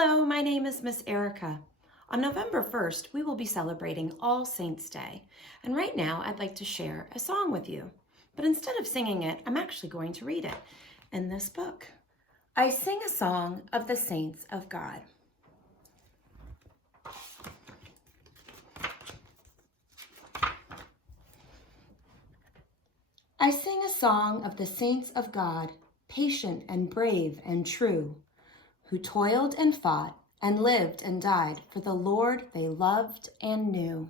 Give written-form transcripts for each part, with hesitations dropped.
Hello, my name is Miss Erica. On November 1st, we will be celebrating All Saints' Day, and right now I'd like to share a song with you. But instead of singing it, I'm actually going to read it in this book. I sing a song of the saints of God. I sing a song of the saints of God, patient and brave and true, who toiled and fought and lived and died for the Lord they loved and knew.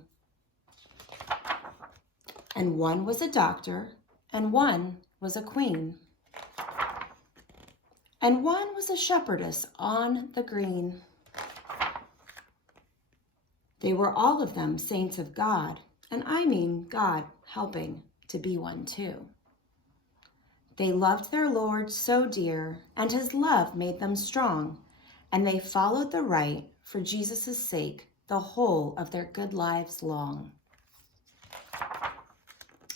And one was a doctor, and one was a queen, and one was a shepherdess on the green. They were all of them saints of God, and I mean God helping to be one too. They loved their Lord so dear, and his love made them strong, and they followed the right for Jesus' sake the whole of their good lives long.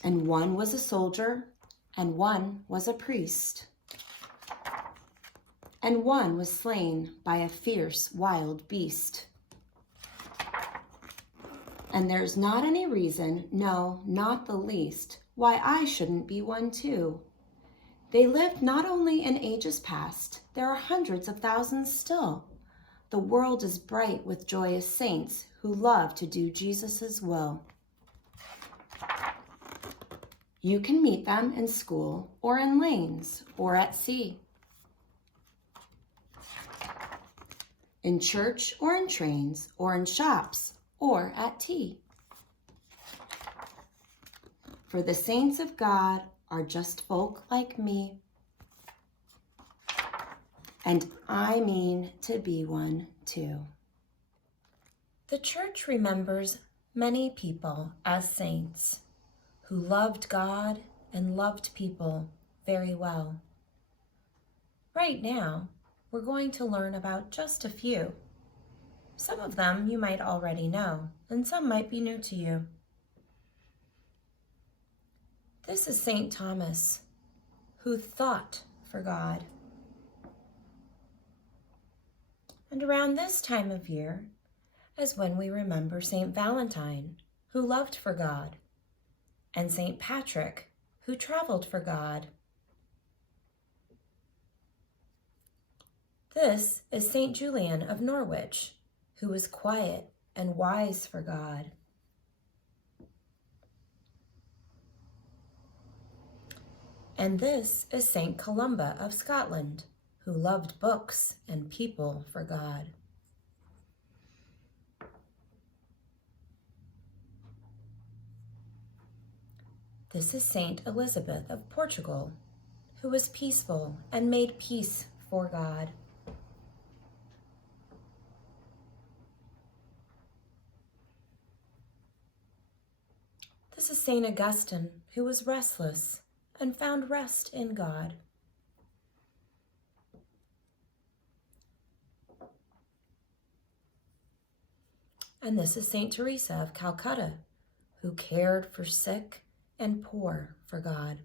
And one was a soldier, and one was a priest, and one was slain by a fierce wild beast. And there's not any reason, no, not the least, why I shouldn't be one too. They lived not only in ages past, there are hundreds of thousands still. The world is bright with joyous saints who love to do Jesus' will. You can meet them in school or in lanes or at sea, in church or in trains or in shops or at tea. For the saints of God are just folk like me, and I mean to be one too. The church remembers many people as saints who loved God and loved people very well. Right now, we're going to learn about just a few. Some of them you might already know, and some might be new to you. This is St. Thomas, who thought for God. And around this time of year is when we remember St. Valentine, who loved for God, and St. Patrick, who traveled for God. This is St. Julian of Norwich, who was quiet and wise for God. And this is St. Columba of Scotland, who loved books and people for God. This is St. Elizabeth of Portugal, who was peaceful and made peace for God. This is St. Augustine, who was restless and found rest in God. And this is St. Teresa of Calcutta, who cared for sick and poor for God.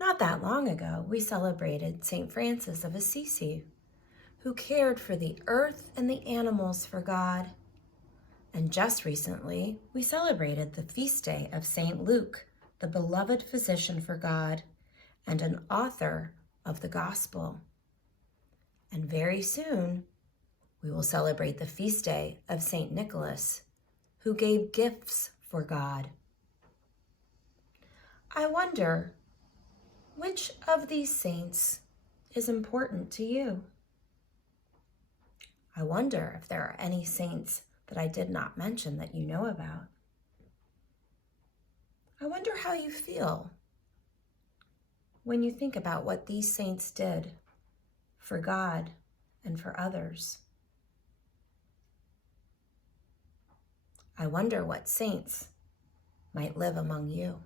Not that long ago, we celebrated St. Francis of Assisi, who cared for the earth and the animals for God. And just recently, we celebrated the feast day of St. Luke, the beloved physician for God and an author of the gospel. And very soon, we will celebrate the feast day of St. Nicholas, who gave gifts for God. I wonder, which of these saints is important to you? I wonder if there are any saints that I did not mention that you know about. I wonder how you feel when you think about what these saints did for God and for others. I wonder what saints might live among you.